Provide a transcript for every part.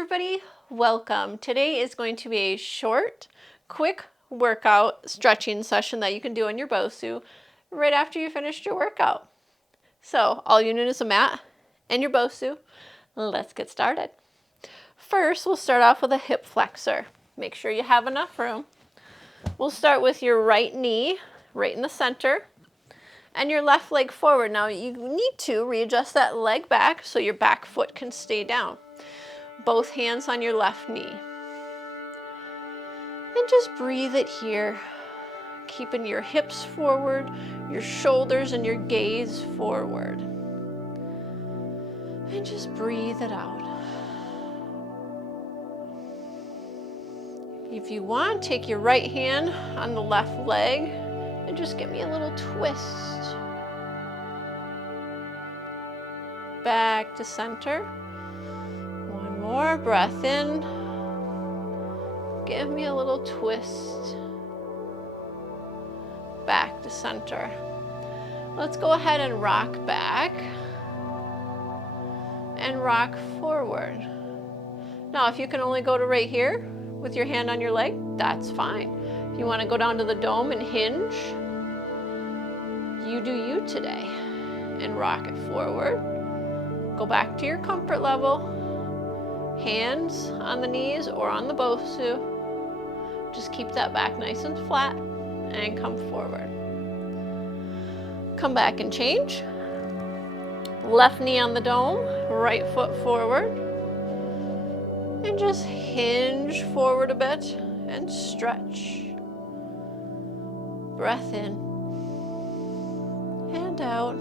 everybody, welcome. Today is going to be a short, quick workout stretching session that you can do on your Bosu right after you finished your workout. So all you need is a mat and your Bosu. Let's get started. First, we'll start off with a hip flexor. Make sure you have enough room. We'll start with your right knee right in the center and your left leg forward. Now you need to readjust that leg back so your back foot can stay down. Both hands on your left knee. And just breathe it here, keeping your hips forward, your shoulders and your gaze forward. And just breathe it out. If you want, take your right hand on the left leg and just give me a little twist. Back to center. One more breath in. Give me a little twist. Back to center. Let's go ahead and rock back and rock forward. Now, if you can only go to right here with your hand on your leg, that's fine. If you want to go down to the dome and hinge, you do you today. And rock it forward. Go back to your comfort level. Hands on the knees or on the Bosu. Just keep that back nice and flat and come forward. Come back and change. Left knee on the dome, right foot forward. And just hinge forward a bit and stretch. Breath in and out.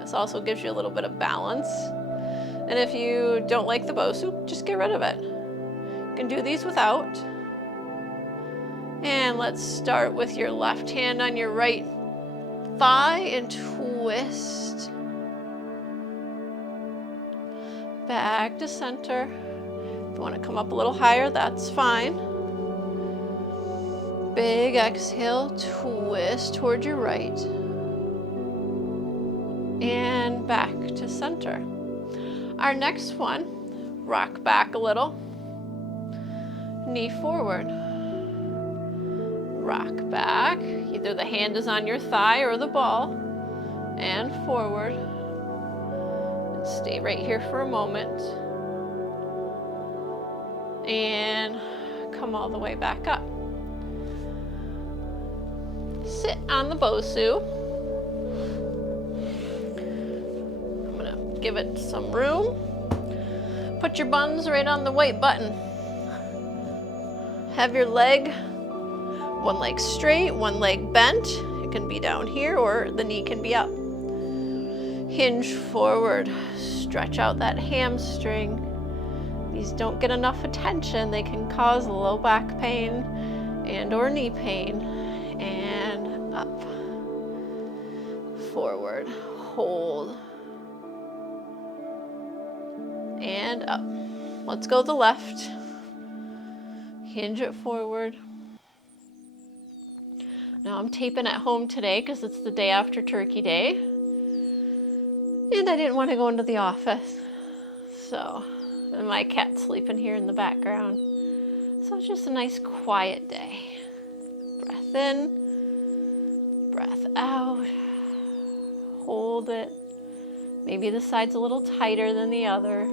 This also gives you a little bit of balance. And if you don't like the Bosu, just get rid of it. You can do these without. And let's start with your left hand on your right thigh and twist. Back to center. If you want to come up a little higher, that's fine. Big exhale, twist toward your right. And back to center. Our next one, rock back a little. Knee forward. Rock back. Either the hand is on your thigh or the ball. And forward. And stay right here for a moment. And come all the way back up. Sit on the Bosu. Give it some room. Put your buns right on the white button. Have your leg, one leg straight, one leg bent. It can be down here or the knee can be up. Hinge forward. Stretch out that hamstring. These don't get enough attention. They can cause low back pain and or knee pain. And up. Forward. Hold. And up. Let's go to the left. Hinge it forward. Now I'm taping at home today because it's the day after Turkey Day. And I didn't want to go into the office. And my cat's sleeping here in the background. So it's just a nice quiet day. Breath in. Breath out. Hold it. Maybe the side's a little tighter than the other.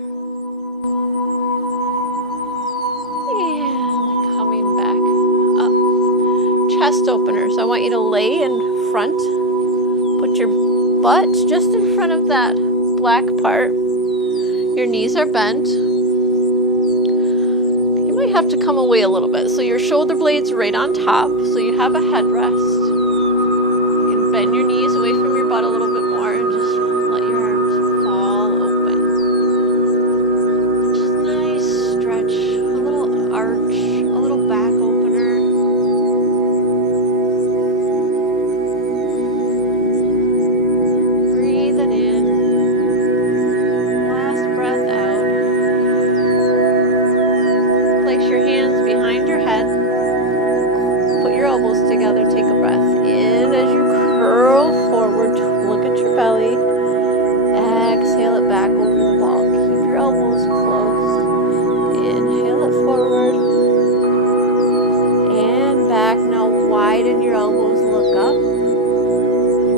And coming back up. Chest openers. I want you to lay in front. Put your butt just in front of that black part. Your knees are bent. You might have to come away a little bit. So your shoulder blade's right on top. So you have a headrest. You can bend your knees away from your butt a little bit more and just let your arms fall open. Just nice stretch, a little arch, a little back opener. Breathe it in. Last breath out. Place your hands behind your head. Put your elbows together. Take a breath in as you curl forward. Look at your elbows close. Inhale it forward. And back. Now widen your elbows, look up.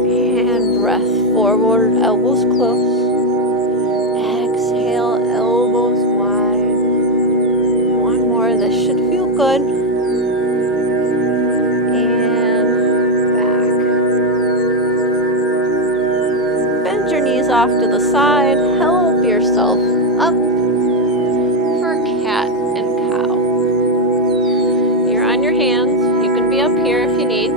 And breath forward, elbows close. Exhale, elbows wide. One more, this should feel good. And back. Bend your knees off to the side, help yourself up for cat and cow. You're on your hands, you can be up here if you need.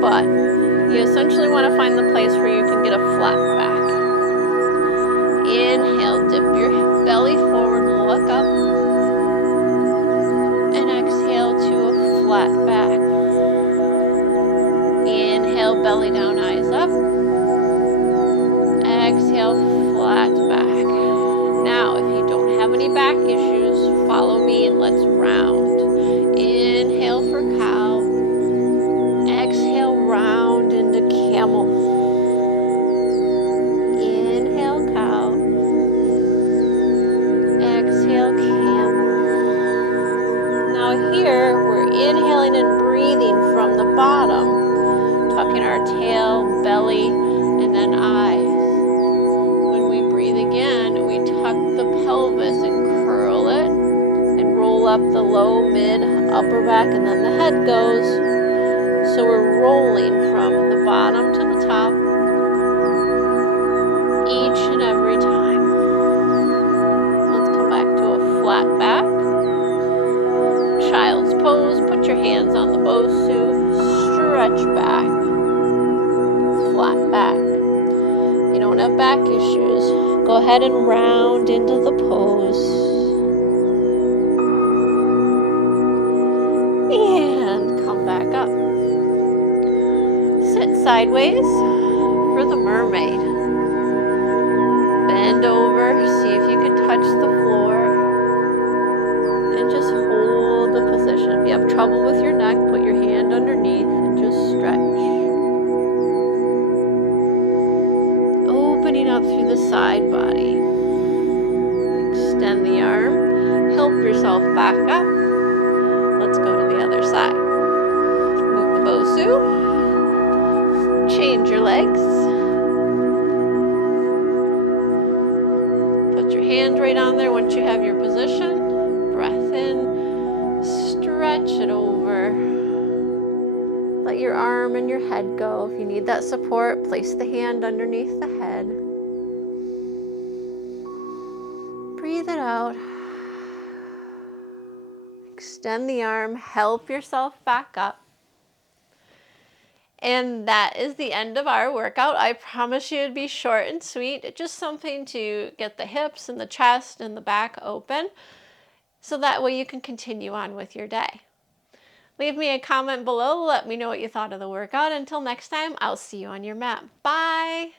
But you essentially want to find the place where you can get a flat back. Inhale, dip your belly forward, look up. And exhale to a flat back. Inhale, belly down, eyes up. Exhale, flat back. Now, if you don't have any back issues, follow me and let's round. Inhale for cow. Exhale, round into camel. Inhale, cow. Exhale, camel. Now here, we're inhaling and breathing from the bottom, tucking our tail, belly, and then eyes. When we breathe again, we tuck the pelvis and curl it, and roll up the low, mid, upper back, and then the head goes. So we're rolling from the bottom to the top each and every time. Let's come back to a flat back. Child's pose, put your hands on the Bosu, stretch back, flat back. If you don't have back issues, go ahead and round into the pose. And come back up. Sit sideways for the mermaid. Bend over, see if you can touch the floor. And just hold the position. If you have trouble with your neck, put your hand underneath and just stretch. Opening up through the side body. Extend the arm. Help yourself back up. Let's go to the other side. Move the Bosu. Change your legs. Put your hand right on there once you have your position. Breath in. Stretch it over. Let your arm and your head go. If you need that support, place the hand underneath the head. Breathe it out. Extend the arm. Help yourself back up. And that is the end of our workout. I promise you it'd be short and sweet. Just something to get the hips and the chest and the back open, so that way you can continue on with your day. Leave me a comment below. Let me know what you thought of the workout. Until next time, I'll see you on your mat. Bye.